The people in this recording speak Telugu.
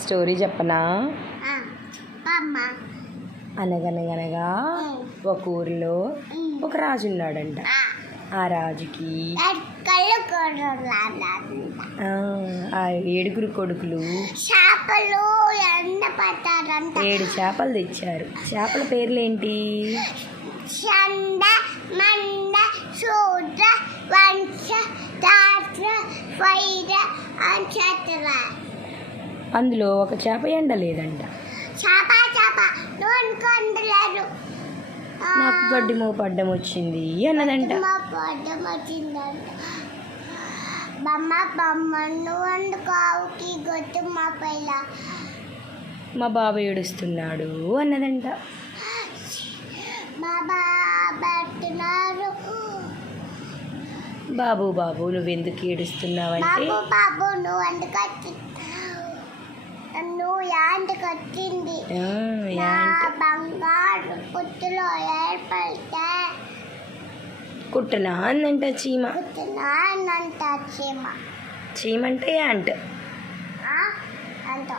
స్టోరీ చెప్పనా? అమ్మా అనగనగనగా ఒక ఊరిలో ఒక రాజు ఉన్నాడంట. ఆ రాజుకి ఆ 7 కొడుకులు చేపలు ఎండ పట్టారంట. 7 చేపలు తెచ్చారు. చేపల పేర్లేంటి? చండ, మండ, శూద్ర, వంశ, దాత్ర, వైర, అంచత్ర. అందులో ఒక చేప ఎండలేదంట. చేప నువ్వు అనుకుంటలేదు. నాకు గడ్డి మోపడ్డం వచ్చింది అన్నదంట. పడ్డం వచ్చిందంట. బొమ్మ నువ్వు వండుకోవుకి గొట్టు మా పైల మా బాబు ఏడుస్తున్నాడు అన్నదంట. మా బాబుతున్నారు. బాబు బాబు నువ్వెందుకు ఏడుస్తున్నావంటే, బాబు నువ్వు వండుకొచ్చి నువ్వు యాంటికి వచ్చింది బంగారు పుట్టులో ఏర్పడితే కుట్టనా అందంట చీమ. కుట్టినానంట. చీమ అంటే యాంట్ అంట.